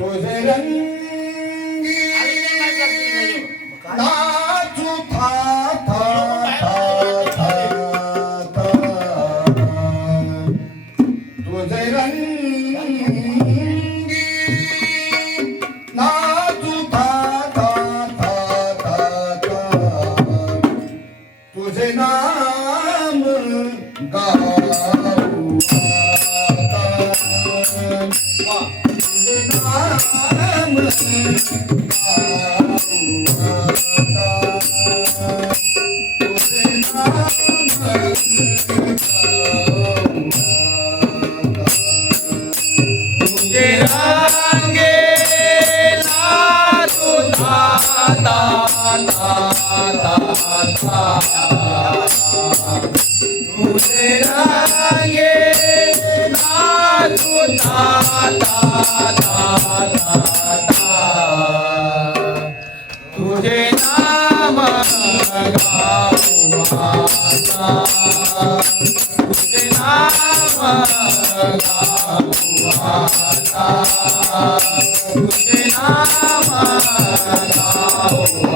तुझे रंगी नाचू था था था था तुझे रंगी नाचू था था था था तुझे नाम गाऊं तुझे नाम गाऊं तुझे नाम गाऊं तुझे नाम गाऊं